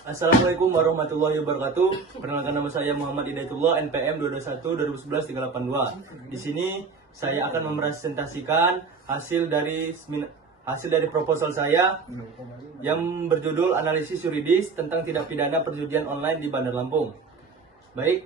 Assalamualaikum warahmatullahi wabarakatuh. Perkenalkan, nama saya Muhammad Hidayatullah, NPM 221 2011 382. Di sini saya akan mempresentasikan hasil dari proposal saya yang berjudul Analisis Yuridis tentang Tindak Pidana Perjudian Online di Bandar Lampung. Baik,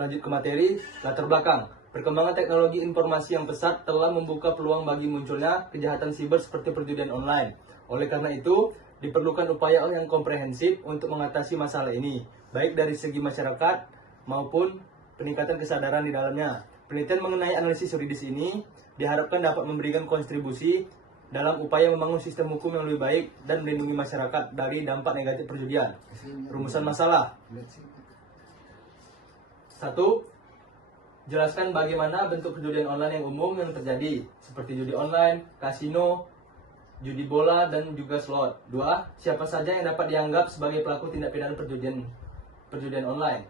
lanjut ke materi. Latar belakang. Perkembangan teknologi informasi yang pesat telah membuka peluang bagi munculnya kejahatan siber seperti perjudian online. Oleh karena itu, diperlukan upaya yang komprehensif untuk mengatasi masalah ini, baik dari segi masyarakat maupun peningkatan kesadaran di dalamnya. Penelitian mengenai analisis yuridis ini diharapkan dapat memberikan kontribusi dalam upaya membangun sistem hukum yang lebih baik dan melindungi masyarakat dari dampak negatif perjudian. Rumusan masalah. 1. Jelaskan bagaimana bentuk perjudian online yang umum yang terjadi, seperti judi online, kasino, judi bola, dan juga slot. 2. Siapa saja yang dapat dianggap sebagai pelaku tindak pidana perjudian online.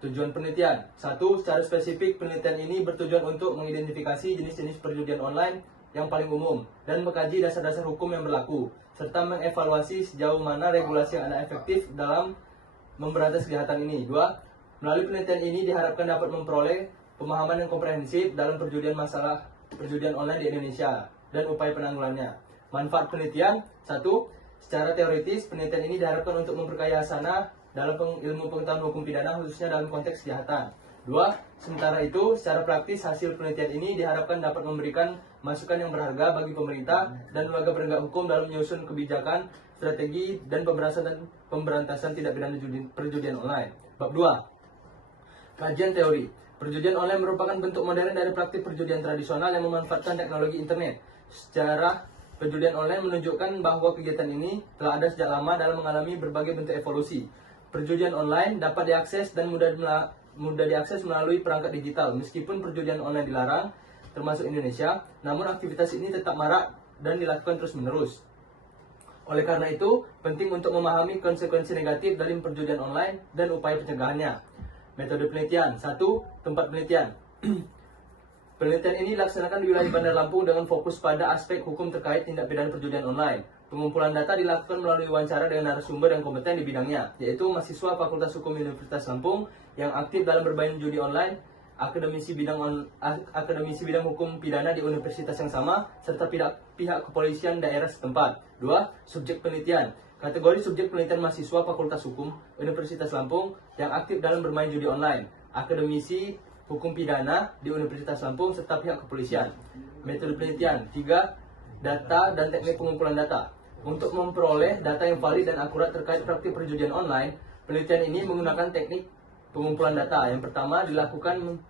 Tujuan penelitian. 1. Secara spesifik, penelitian ini bertujuan untuk mengidentifikasi jenis-jenis perjudian online yang paling umum dan mengkaji dasar-dasar hukum yang berlaku, serta mengevaluasi sejauh mana regulasi yang ada efektif dalam memberantas kejahatan ini. 2. Melalui penelitian ini diharapkan dapat memperoleh pemahaman yang komprehensif dalam masalah perjudian online di Indonesia dan upaya penanggulangannya. Manfaat penelitian. 1. Secara teoritis, penelitian ini diharapkan untuk memperkaya hasanah dalam ilmu pengetahuan hukum pidana, khususnya dalam konteks kejahatan. 2. Sementara itu, secara praktis, hasil penelitian ini diharapkan dapat memberikan masukan yang berharga bagi pemerintah dan lembaga penegak hukum dalam menyusun kebijakan, strategi, dan pemberantasan tindak pidana perjudian online. Bab 2. Kajian teori. Perjudian online merupakan bentuk modern dari praktik perjudian tradisional yang memanfaatkan teknologi internet. Secara perjudian online menunjukkan bahwa kegiatan ini telah ada sejak lama dalam mengalami berbagai bentuk evolusi. Perjudian online dapat diakses dan mudah diakses melalui perangkat digital. Meskipun perjudian online dilarang, termasuk Indonesia, namun aktivitas ini tetap marak dan dilakukan terus-menerus. Oleh karena itu, penting untuk memahami konsekuensi negatif dari perjudian online dan upaya pencegahannya. Metode penelitian. 1. Tempat penelitian. Penelitian ini dilaksanakan di wilayah Bandar Lampung dengan fokus pada aspek hukum terkait tindak pidana perjudian online. Pengumpulan data dilakukan melalui wawancara dengan narasumber yang kompeten di bidangnya, yaitu mahasiswa Fakultas Hukum Universitas Lampung yang aktif dalam bermain judi online, akademisi bidang hukum pidana di universitas yang sama, serta pihak kepolisian daerah setempat. 2. Subjek penelitian. Kategori subjek penelitian mahasiswa Fakultas Hukum Universitas Lampung yang aktif dalam bermain judi online, akademisi hukum pidana di Universitas Lampung, serta pihak kepolisian. Metode penelitian. 3. Data dan teknik pengumpulan data. Untuk memperoleh data yang valid dan akurat terkait praktik perjudian online, penelitian ini menggunakan teknik pengumpulan data. Yang pertama, dilakukan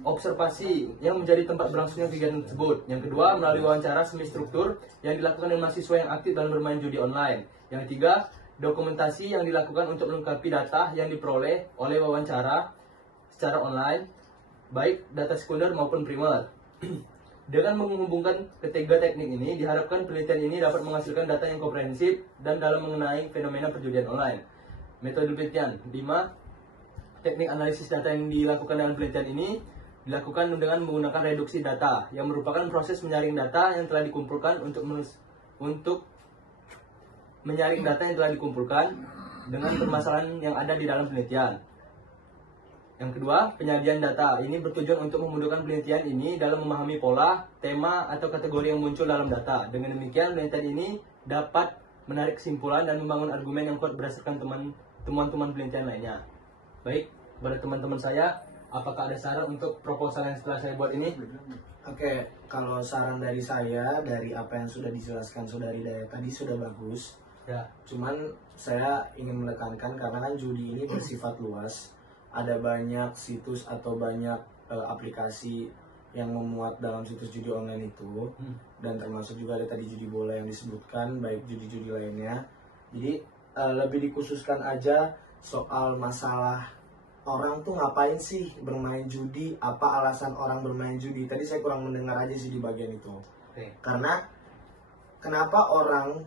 observasi yang menjadi tempat berlangsungnya kegiatan tersebut. Yang kedua, melalui wawancara semi struktur yang dilakukan dengan mahasiswa yang aktif dalam bermain judi online. Yang ketiga, dokumentasi yang dilakukan untuk melengkapi data yang diperoleh oleh wawancara secara online, baik data sekunder maupun primer. Dengan menghubungkan ketiga teknik ini, diharapkan penelitian ini dapat menghasilkan data yang komprehensif dan dalam mengenai fenomena perjudian online. Metode penelitian. 5. Teknik analisis data yang dilakukan dalam penelitian ini dilakukan dengan menggunakan reduksi data, yang merupakan proses menyaring data yang telah dikumpulkan untuk menyaring data yang telah dikumpulkan dengan permasalahan yang ada di dalam penelitian. Yang kedua, penyajian data. Ini bertujuan untuk memudahkan penelitian ini dalam memahami pola, tema, atau kategori yang muncul dalam data. Dengan demikian, penelitian ini dapat menarik kesimpulan dan membangun argumen yang kuat berdasarkan temuan-temuan penelitian lainnya. Baik, kepada teman-teman saya, apakah ada saran untuk proposal yang setelah saya buat ini? Oke, kalau saran dari saya, dari apa yang sudah dijelaskan Saudari Daya tadi sudah bagus. Ya. Cuman saya ingin menekankan karena kan judi ini bersifat luas. Ada banyak situs atau banyak aplikasi yang memuat dalam situs judi online itu. Dan termasuk juga ada tadi judi bola yang disebutkan, baik judi-judi lainnya. Jadi lebih dikhususkan aja soal masalah orang tuh ngapain sih bermain judi, apa alasan orang bermain judi. Tadi saya kurang mendengar aja sih di bagian itu. Karena kenapa orang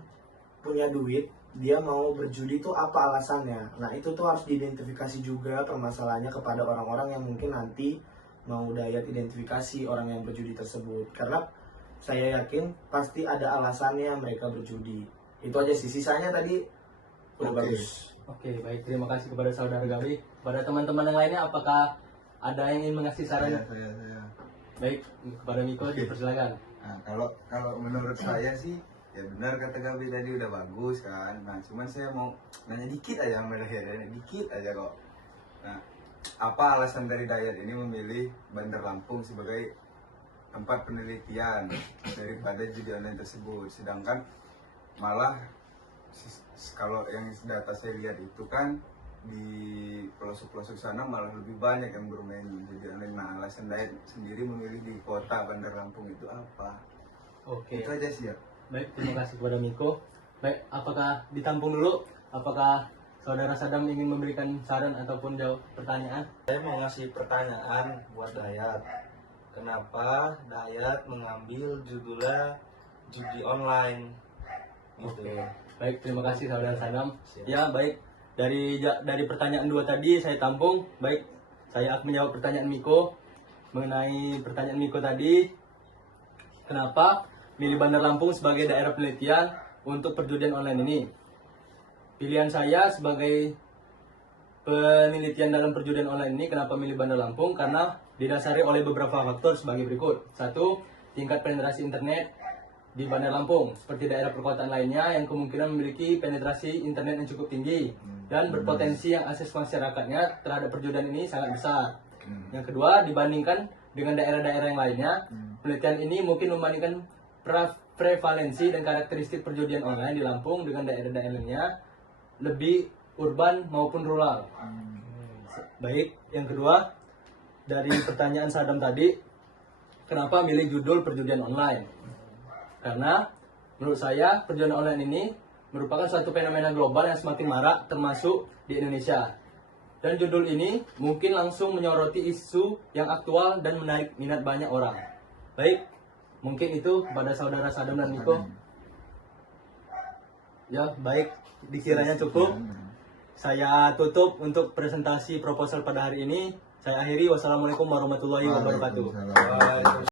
punya duit, dia mau berjudi itu apa alasannya. Nah itu tuh harus diidentifikasi juga permasalahannya kepada orang-orang yang mungkin nanti mau daya identifikasi orang yang berjudi tersebut. Karena saya yakin pasti ada alasannya mereka berjudi. Itu aja sih, sisanya tadi udah Oke. bagus. Oke, baik. Terima kasih kepada saudara Gabi. Pada teman-teman yang lainnya, apakah ada yang ingin mengasih saran? Saya. Baik, kepada Miko, Oke. dipersilakan. Nah, kalau menurut saya sih ya benar kata Gabi tadi udah bagus kan. Nah, cuman saya mau nanya dikit aja sama Dayat, dikit aja kok. Nah, apa alasan dari Dayat ini memilih Bandar Lampung sebagai tempat penelitian daripada judi online tersebut? Sedangkan malah kalau yang data saya lihat itu kan di pelosok-pelosok sana malah lebih banyak yang bermain judi online. Nah, alasan Dayat sendiri memilih di kota Bandar Lampung itu apa? Oke. Itu aja sih ya. Baik, terima kasih kepada Miko. Baik, apakah ditampung dulu? Apakah saudara Sadam ingin memberikan saran ataupun jawab pertanyaan? Saya mau ngasih pertanyaan buat Dayat. Kenapa Dayat mengambil judulnya judi online? Gitu. Oke. Baik, terima kasih saudara Sadam. Siap. Ya, baik. Dari pertanyaan dua tadi saya tampung. Baik, saya akan menjawab pertanyaan Miko mengenai pertanyaan Miko tadi. Kenapa milih Bandar Lampung sebagai daerah penelitian untuk perjudian online ini? Pilihan saya sebagai penelitian dalam perjudian online ini, kenapa milih Bandar Lampung? Karena didasari oleh beberapa faktor sebagai berikut. Satu, tingkat penetrasi internet di Bandar Lampung, seperti daerah perkotaan lainnya yang kemungkinan memiliki penetrasi internet yang cukup tinggi dan berpotensi yang akses masyarakatnya terhadap perjudian ini sangat besar. Yang kedua, dibandingkan dengan daerah-daerah yang lainnya, penelitian ini mungkin membandingkan prevalensi dan karakteristik perjudian online di Lampung dengan daerah-daerah lainnya lebih urban maupun rural. Baik, yang kedua, dari pertanyaan Sadam tadi, kenapa milih judul perjudian online? Karena menurut saya perjudian online ini merupakan suatu fenomena global yang semakin marak termasuk di Indonesia. Dan judul ini mungkin langsung menyoroti isu yang aktual dan menarik minat banyak orang. Baik, mungkin itu kepada saudara Sadam dan Miko. Ya, baik, dikiranya cukup. Saya tutup untuk presentasi proposal pada hari ini. Saya akhiri. Wassalamualaikum warahmatullahi wabarakatuh. Waalaikumsalam.